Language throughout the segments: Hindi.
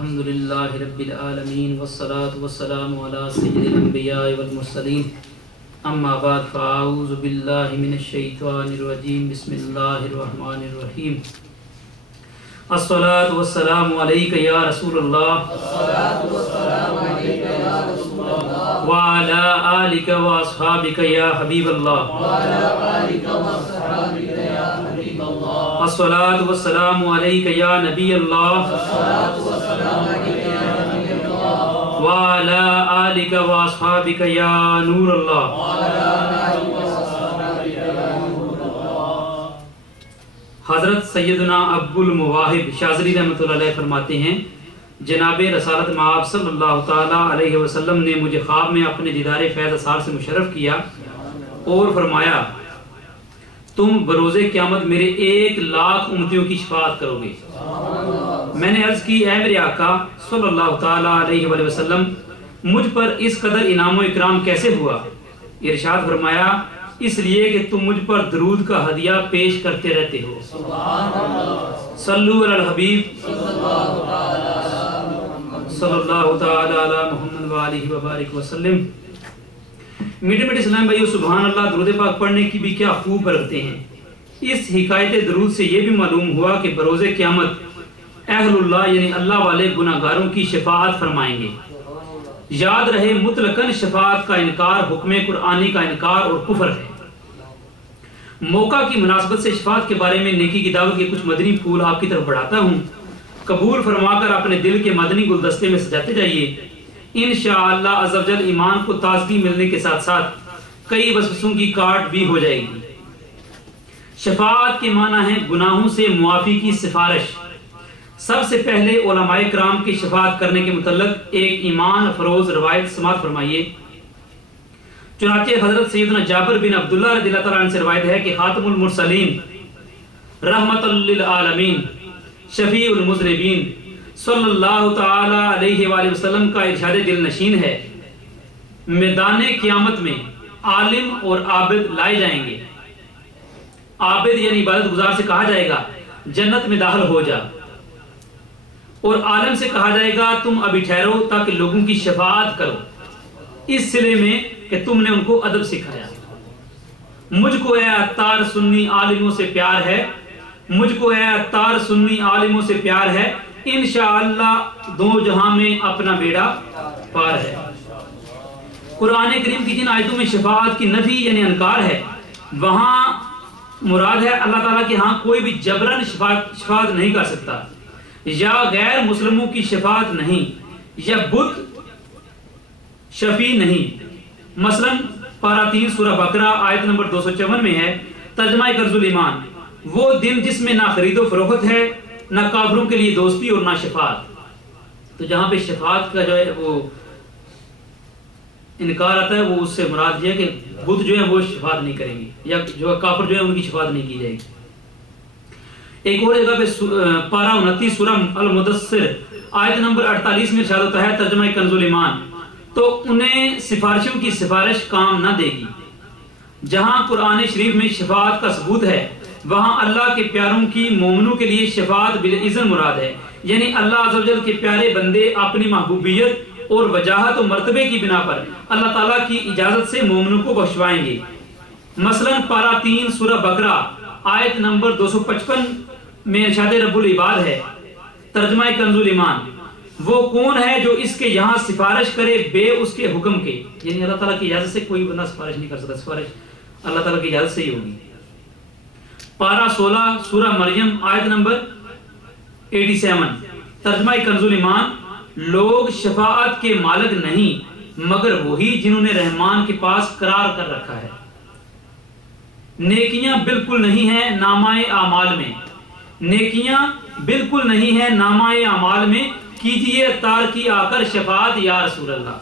अल्हम्दुलिल्लाहि रब्बिल आलमीन वस्सलातु वस्सलामु अला सय्यिदिल अंबिया'i वल मुरसलीन अम्मा बाद फ़अऊज़ु बिल्लाहि मिनश शैतानिर रजीम बिस्मिल्लाहिर रहमानिर रहीम अस्सलातु वस्सलामु अलैका या रसूलल्लाह व अला आलिका व अस्हाबिका या हबीबल्लाह अस्सलातु वस्सलामु अलैका या नबीयल्लाह व अला आलिका व अस्हाबिका या नूरल्लाह। हज़रत सैयदना अब्दुल मुवाहिब शाज़ली रहमतुल्लाह अलैह फरमाते हैं, जनाब रसालत माब सल्लल्लाहु ताला अलैहि वसल्लम ने मुझे ख्वाब में अपने दीदार फैज़ असार से मुशर्रफ किया और फरमाया, तुम बरोज़े क़यामत मेरे 1,00,000 उम्मतियों की शफ़ाअत करोगे। मैंने अर्ज़ की, ऐ मेरे आका सल्लल्लाहु ताला अलैहि वसल्लम, मुझ पर इस कदर इनाम व इकराम कैसे हुआ? इरशाद फरमाया, इसलिए कि तुम मुझ पर दरूद का हदिया पेश करते रहते हो। सल्लु अलल हबीब सल्लल्लाहु ताला अला मुहम्मद व आलिहि व बारिक वसल्लम। मीठे मीठे इस्लाम भाइयों, सुभान अल्लाह, दरूद पाक पढ़ने की भी क्या खूब बरकते हैं। इस हिकायत दरूद से यह भी मालूम हुआ कि बरोज़े क़यामत अहलुल्लाह यानी अल्लाह वाले गुनाहगारों की शफाअत फरमाएंगे। याद रहे, मुतलकन शफाअत का इनकार हुक्म कुरानी का इनकार और कुफर है। मौका की मुनासबत से शफाअत के बारे में नेकी की दावत के कुछ मदनी फूल आपकी तरफ बढ़ाता हूँ। कबूल फरमाकर अपने दिल के मदनी गुलदस्ते में सजाते जाइए। इंशाअल्लाह अज़्ज़वजल ईमान को ताज़गी मिलने के साथ साथ कई वसवसों की काट भी हो जाएगी। शफाअत के माना है गुनाहों से मुआफ़ी की सिफारिश। सबसे पहले उलमाए किराम की शफाअत करने के मुतल्लिक़ एक ईमान अफरोज रवायत समात फरमाइए। चुनांचे हजरत सैयदना जाबिर बिन अब्दुल्लाह रज़ियल्लाहु ताला अन्हु से रवायत है कि खातमुल मुरसलीन रहमतुल लिल आलमीन शफीउल मुज़निबीन सल्लल्लाहु ताला अलैहि वसल्लम का इरशाद दिल नशीन है, मैदान क़यामत में आलिम और आबिद लाए जाएंगे। आबिद यानी इबादत गुजार से कहा जाएगा, जन्नत में दाखिल हो जा, और आलिम से कहा जाएगा, तुम अभी ठहरो ताकि लोगों की शफाअत करो, इस सिले में कि तुमने उनको अदब सिखाया। मुझको ए अत्तार सुन्नी आलिमों से प्यार है, मुझको ए अत्तार सुन्नी आलिमों से प्यार है, इंशाअल्लाह दो जहां में अपना बेड़ा पार है। कुरान करीम की जिन आयतों में शफाअत की नफी यानी इनकार है, वहां मुराद है अल्लाह ताला के यहाँ कोई भी जबरन शफाअत नहीं कर सकता, या गैर मुस्लिमों की शफाअत नहीं, या बुत शफी नहीं। मसलन पारा 3 सूरह बकरा आयत नंबर 254 में है, तर्जमा कर्जुल ईमान, वो दिन जिसमें ना खरीदो फरोख्त है, ना काफिरों के लिए दोस्ती और ना शफाअत। तो जहां पे शफाअत का जो है वो इनकार आता है, वो उससे मुराद ये है कि बुत जो है वो शफाअत नहीं करेंगे, या जो काफिर जो है उनकी शफाअत नहीं की जाएगी। एक और जगह पे पारा 29 सूरह अल मुदस्सिर आयत नंबर 48 में इरशाद होता है, तर्जुमा कंजुल ईमान, तो उन्हें सिफारिशों की सिफारिश काम न देगी। जहां कुरान शरीफ में शफाअत का सबूत है, वहां अल्लाह के प्यारों की मोमिनों के लिए शफाअत बिल इज़्न मुराद है, यानी अल्लाह अज़्ज़ व जल के प्यारे बंदे अपनी महबूबियत और वजाहत और मर्तबे की बिना पर अल्लाह ताला की इजाजत से मोमिनों को बख्शवाएंगे। मसलन पारा 3 सूरह बकरा आयत नंबर 255 में इरशाद रब्बुल इबाद है, तर्जुमा कंजुल ईमान, वो कौन है जो इसके यहाँ सिफारिश करे बे उसके हुक्म के, यानी अल्लाह ताला की इजाजत से कोई बंदा सिफारिश नहीं कर सकता, सिफारिश अल्लाह ताला की इजाजत से ही होगी। पारा 16 सूरह मरियम आयत नंबर 87 तर्जुमा कंजुल ईमान, लोग शफाअत के मालिक नहीं मगर वही जिन्होंने रहमान के पास करार कर रखा है। नेकियां बिल्कुल नहीं है नामाए आमाल में, नेकियां बिल्कुल नहीं है नामाए आमाल में, कीजिए अत्तार की आकर शफाअत या रसूल अल्लाह।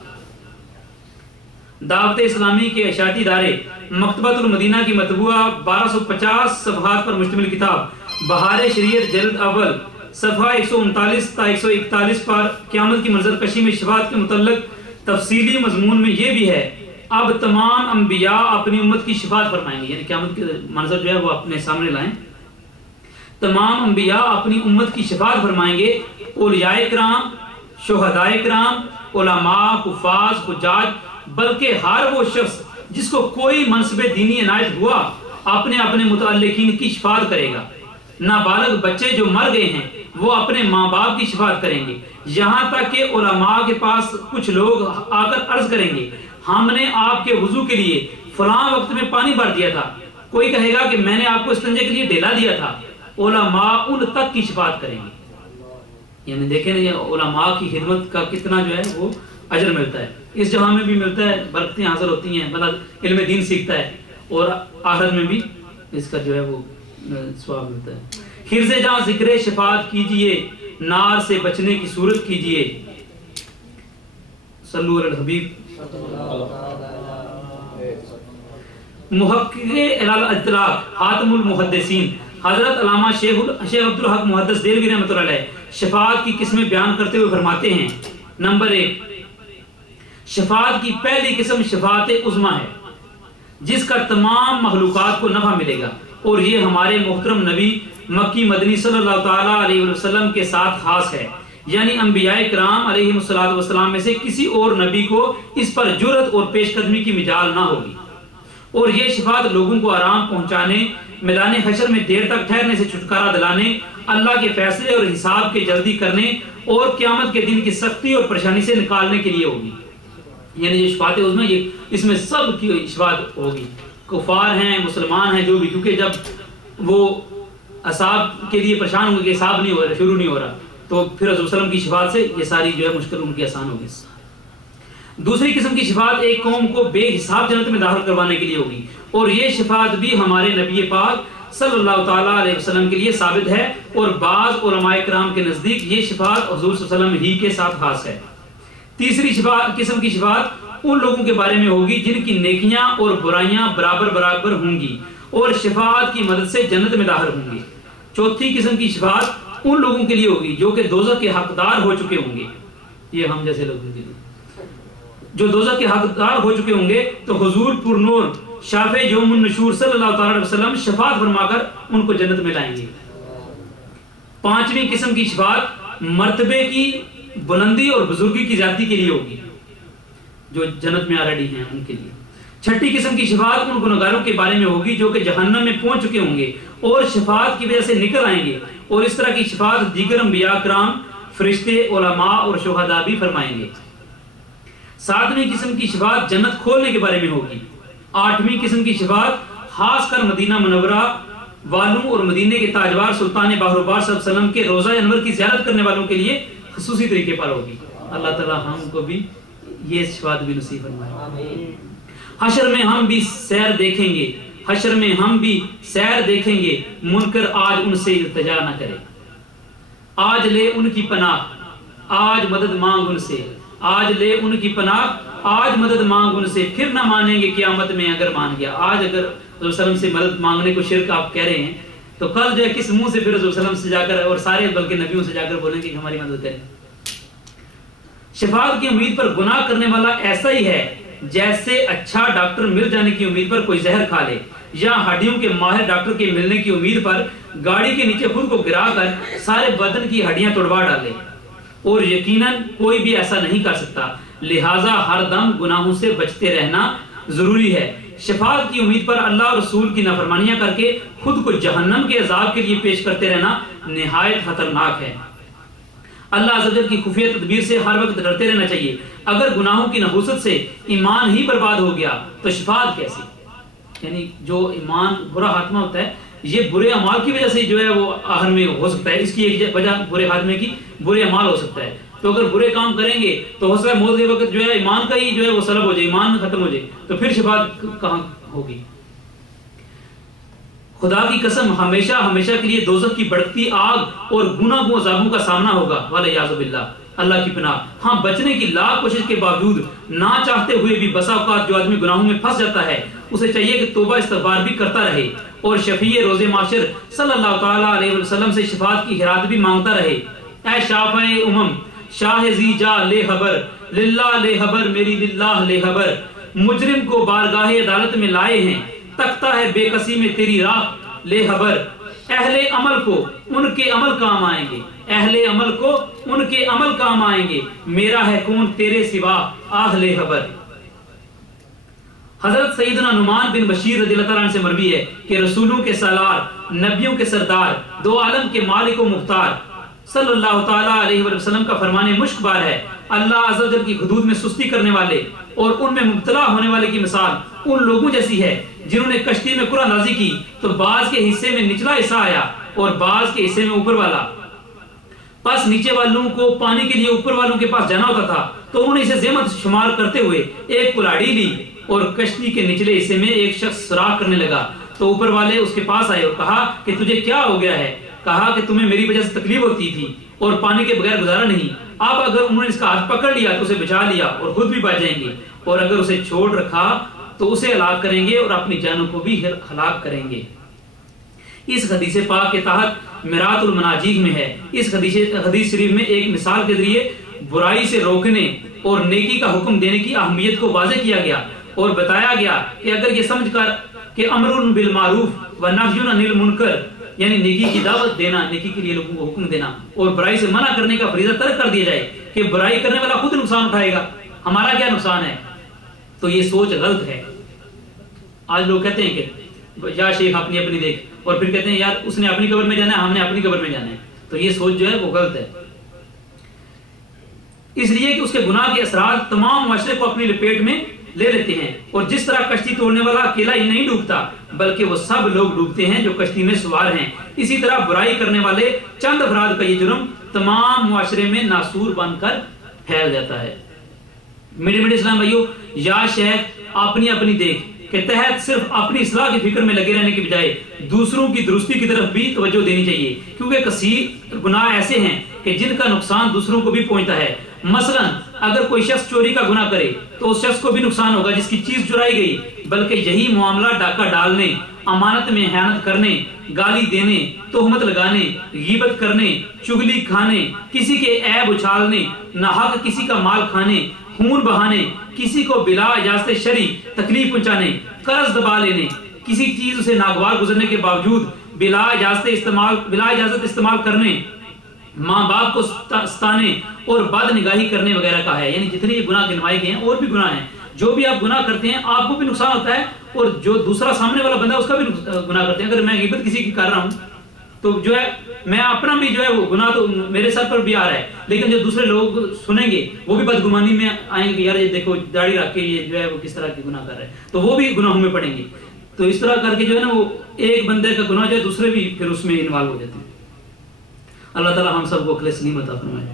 दावत इस्लामी के इशाती इदारे मकतबतुल मदीना की मतबूआ 1250 सफ़हात पर मुश्तमिल किताब बहार शरीयत जल्द अव्वल सफ़हा 139 ता 141 पर क़यामत की मंजर कशी में शफाअत के मुतल्लिक़ तफसीली मजमून में यह भी है, अब तमाम अंबिया अपनी उम्मत की शफाअत फरमाएंगे, यानी क़यामत के मंजर जो है वो अपने सामने लाएं। तमाम अंबिया अपनी उम्मत की शफाअत फरमाएंगे, औलियाए किराम शुहदाए किराम, उलमा, हुफाज, हुज्जाज, बल्कि हर वो शख्स जिसको कोई मनसबे दीनी इनायत हुआ अपने अपने मुतअल्लिकीन की शिफात करेगा। नाबालिग बच्चे जो मर गए हैं वो अपने माँ बाप की शिफात करेंगे। यहाँ तक कि उलमा के पास कुछ लोग आकर अर्ज करेंगे, हमने आपके वुजू के लिए फलां वक्त में पानी भर दिया था। कोई कहेगा कि मैंने आपको इस्तंजे के लिए ढेला दिया था। उलमा उन तक की शिफात करेंगे। यानी देखें ना, उलमा की खिदमत का कितना जो है वो अजर मिलता है। इस जहां में भी मिलता है, बरकतें हासिल होती हैं, मतलब इल्म दीन सीखता है, और आखिरत में भी इसका जो है वो स्वाब मिलता है। हिर्ज़े जहां जिक्र शिफात कीजिए, नार से बचने की सूरत कीजिए। सल्लल्लाहु अलैहि हबीब। मुहक्किक़ अल-इतलाक़ हातिमुल मुहद्दिसीन हजरत अल्लामा शेख अब्दुल हक मुहद्दिस देलवी रहमतुल्लाह अलैह शफाअत की किस्में बयान करते हुए फरमाते हैं, नंबर 1, शफाअत की पहली किस्म शफाअत उज़्मा है, जिसका तमाम मखलूकात को नफा मिलेगा, और ये हमारे मोहतरम नबी मक्की मदनी सल्लल्लाहु ताला अलैहि वसल्लम के साथ खास है। यानी अंबियाए किराम अलैहिमुस्सलातु वस्सलाम में से किसी और नबी को इस पर जुर्रत और पेशकदमी की मिजाल ना होगी। और ये शिफात लोगों को आराम पहुंचाने, मैदान हशर में देर तक ठहरने से छुटकारा दिलाने, अल्लाह के फैसले और हिसाब के जल्दी करने और क़यामत के दिन की सख्ती और परेशानी से निकालने के लिए होगी। यानी ये शिफात उज़्मा, ये इसमें सब की शिफात होगी। कुफार हैं, मुसलमान हैं, जो भी, क्योंकि जब वो असाब के लिए परेशान होंगे, हिसाब नहीं हो रहा, शुरू नहीं हो रहा, तो फिर रसूल सल्लल्लाहु अलैहि वसल्लम की शिफात से ये सारी जो है मुश्किल उनकी आसान होगी। दूसरी किस्म की शिफात एक कौम को बेहिसाब जन्नत में दाखिल करवाने के लिए होगी, और ये शिफात भी हमारे नबी पाक सल्लल्लाहु ताला अलैहि वसल्लम के लिए साबित है, और बाज़ उलमाए किराम के नजदीक ये शिफात हुजूर सल्लल्लाहु अलैहि वसल्लम ही के साथ खास है। तीसरी किस्म की शिफात उन लोगों के बारे में होगी जिनकी नेकियां और बुराइयां बराबर बराबर होंगी और शिफात की मदद से जन्नत में दाखिल होंगे। चौथी किस्म की शिफात उन लोगों के लिए होगी जो कि दोज़ख के हकदार हो चुके होंगे। ये हम जैसे लोगों के लिए जो दोज़ख के हकदार हो चुके होंगे, तो हुजूर पुरनूर शाफ़े यौमुन नशूर सल्लल्लाहु अलैहि वसल्लम शफात फरमाकर उनको जन्नत में लाएंगे। पांचवी किस्म की शिफात मर्तबे की बुलंदी और बुजुर्गी की जाति के लिए होगी, जो जन्नत में ऑलरेडी हैं उनके लिए। छठी किस्म की शिफात उन गुनहगारों के बारे में होगी जो कि जहन्नम में पहुंच चुके होंगे और शिफात की वजह से निकल आएंगे, और इस तरह की शिफात दीगर अंबिया किराम, फरिश्ते, उलमा और शुहदा भी फरमाएंगे। सातवीं किस्म की शिफात जन्नत खोलने के बारे में होगी। आठवीं किस्म की शिफात खासकर मदीना मुनव्वरा वालों और मदीने के ताजवार सुल्तान बाहरुबार सल्लल्लाहु अलैहि वसल्लम के रोजा अनवर की ज़ियारत करने वालों के लिए खुसूसी तरीके पर होगी। अल्लाह ताला हमको भी ये शिफात भी नसीब फरमाए। हशर में हम भी सैर देखेंगे, हशर में हम भी सैर देखेंगे, मुनकर आज उनसे इल्तिजा न करे। आज ले उनकी पनाह, आज मदद मांग उनसे, आज ले उनकी पनाह, आज मदद मांग उनसे, फिर ना मानेंगे क़यामत में अगर मान गया। आज अगर रसूल सल्लल्लाहु अलैहि वसल्लम से मदद मांगने को शिर्क आप कह रहे हैं, तो कल जो है किस मुंह से फिर रसूल सल्लल्लाहु अलैहि वसल्लम से जाकर और सारे बल्कि नबियों से जाकर बोलेंगे कि हमारी मदद करें। शिफात की उम्मीद पर गुनाह करने वाला ऐसा ही है जैसे अच्छा डॉक्टर मिल जाने की उम्मीद पर कोई जहर खा ले, या हड्डियों के माहिर डॉक्टर के मिलने की उम्मीद पर गाड़ी के नीचे खुद को गिरा कर सारे बदन की हड्डियां तोड़वा डाले, और यकीनन कोई भी ऐसा नहीं कर सकता। लिहाजा हर दम गुनाहों से बचते रहना जरूरी है। शिफात की उम्मीद पर अल्लाह और रसूल की नाफरमानियां करके खुद को जहन्नम के अजाब के लिए पेश करते रहना निहायत खतरनाक है। अल्लाह अज़्ज़ वजल की खुफिया तदबीर से हर वक्त डरते रहना चाहिए। अगर गुनाहों की नहुसत से ईमान ही बर्बाद हो गया तो शिफात कैसी? यानी जो ईमान बुरा खात्मा होता है, ये बुरे अमाल की वजह से जो है वो आहर में हो सकता है। इसकी एक वजह बुरे खात्मे की बुरे अमाल हो सकता है। तो अगर बुरे काम करेंगे तो हो सकता है मौत के वक्त जो है ईमान का ही जो है वो सलब हो जाए, ईमान खत्म हो जाए, तो फिर शिफात कहाँ होगी? खुदा की कसम हमेशा हमेशा के लिए दोज़ख की बढ़ती आग और गुनाह अज़ाबों का सामना होगा। वलियाज़ु बिल्लाह। अल्लाह की पनाह। हाँ, बचने की लाख कोशिश के बावजूद ना चाहते हुए भी बसा औक़ात जो आदमी गुनाहों में फंस जाता है, उसे चाहिए कि तौबा इस्तग़फ़ार भी करता रहे और शफ़ीए रोज़े माशर सल्लल्लाहु ताला अलैहि वसल्लम से शिफात की हिरात भी मांगता रहे। ऐ शाफ़े उमम शाह ज़ीजा ले खबर, लिल्लाह ले खबर, मेरी लिल्लाह ले खबर। मुजरिम को बारगाहे अदालत में लाए हैं, तख्ता है बेकसी में तेरी राह ले खबर। अहले अमल को उनके अमल काम आएंगे, अहले अमल को उनके अमल काम आएंगे, मेरा है कौन तेरे सिवा आहले खबर। हजरत सईदना नुमान बिन बशीर रज़ियल्लाहु अन्हु से मरवी है कि रसूलों के सालार, नबियों के सरदार, दो आलम के मालिक व मुख्तार सल्लल्लाहु ताला अलैहि वसल्लम का फरमाने मुश्कबार है, अल्लाह अज़्ज़ा वजल की हुदूद में सुस्ती करने वाले और उनमें मुब्तला होने वाले की मिसाल उन लोगों जैसी है जिन्होंने कश्ती में कुरानबाजी की तो बाज के हिस्से में निचला हिस्सा आया और बाज के हिस्से में ऊपर वाला। बस नीचे वालों को पानी के लिए ऊपर वालों के पास जाना होता था तो उन्होंने इसे ज़ेमत शुमार करते हुए एक कुल्हाड़ी ली और कश्ती के निचले हिस्से में एक शख्स सुराख करने लगा तो ऊपर वाले उसके पास आए और कहा कि तुझे क्या हो गया है। कहा कि तुम्हें मेरी वजह से तकलीफ होती थी और पानी के बगैर गुजारा नहीं। अब अगर उन्होंने इसका हाथ पकड़ लिया तो उसे बचा लिया और खुद भी बच जाएंगे, और अगर उसे छोड़ रखा तो उसे हलाक करेंगे और अपनी जानों को भी हलाक करेंगे। इस हदीस पाक के तहत मिरातुल मनाजीह में है। इस हदीस शरीफ में एक मिसाल के जरिए बुराई से रोकने और नेकी का हुक्म देने की अहमियत को वाज़ेह किया गया और बताया गया कि अगर ये समझकर कि अमरुन बिल मारूफ व नह्युन अनिल मुनकर यानी नेकी की दावत देना, नेकी के लिए लोगों को हुक्म देना और बुराई से मना करने का फरीज़ा तर्क कर दिया जाए कि बुराई करने वाला खुद नुकसान उठाएगा, हमारा क्या नुकसान है, तो ये सोच गलत है। आज लोग कहते हैं कि या शेख अपनी अपनी देख, और फिर कहते हैं यार उसने अपनी कब्र में जाना है, हमने अपनी कब्र में जाना है, तो ये सोच जो है वो गलत है। इसलिए कि उसके गुनाह के असरार तमाम माशरे को अपनी लपेट में ले लेते हैं, और जिस तरह कश्ती तोड़ने वाला अकेला ही नहीं डूबता बल्कि वो सब लोग डूबते हैं जो कश्ती में सवार हैं, इसी तरह बुराई करने वाले चंद अफराद का ये जुर्म तमाम मुआशरे में नासूर बनकर फैल जाता है। मेरे इस्लाम भाइयों, या शेख अपनी अपनी देख के तहत सिर्फ अपनी इस्लाह की फिक्र में लगे रहने के बजाय दूसरों की दुरुस्ती की तरफ भी तवज्जो देनी चाहिए, क्योंकि कसीर गुनाह ऐसे हैं कि जिनका नुकसान दूसरों को भी पहुंचता है। मसलन अगर कोई शख्स चोरी का गुनाह करे तो उस शख्स को भी नुकसान होगा जिसकी चीज चुराई गई, बल्कि यही मामला डाका डालने, अमानत में खयानत करने, गाली देने, तोहमत लगाने, गीबत करने, चुगली खाने, किसी के ऐब उछालने, नाहक किसी का माल खाने, खून बहाने, किसी को बिला इजाजत शरी तकलीफ पहुंचाने, कर्ज दबा लेने, किसी चीज से नागवार गुजरने के बावजूद बिला इजाजत इस्तेमाल करने, माँ बाप को सताने और बद निगाही करने वगैरह का है। यानी जितने ये गुनाह गिनवाए गए हैं और भी गुनाह हैं। जो भी आप गुनाह करते हैं आपको भी नुकसान होता है और जो दूसरा सामने वाला बंदा उसका भी गुनाह करते हैं। अगर मैं गिबत किसी की कर रहा हूँ तो जो है मैं अपना भी जो है वो गुनाह तो मेरे सर पर भी आ रहा है, लेकिन जो दूसरे लोग सुनेंगे वो भी बदगुमानी में आएंगे, यार ये देखो दाढ़ी रख के ये जो है वो किस तरह के गुनाह कर रहे हैं, तो वो भी गुनाहों में पड़ेंगे। तो इस तरह करके जो है ना वो एक बंदे का गुनाह जो है दूसरे भी फिर उसमें इन्वॉल्व हो जाते हैं। अल्लाह ताला हम सबको अक्ल सलीम अता फरमाए।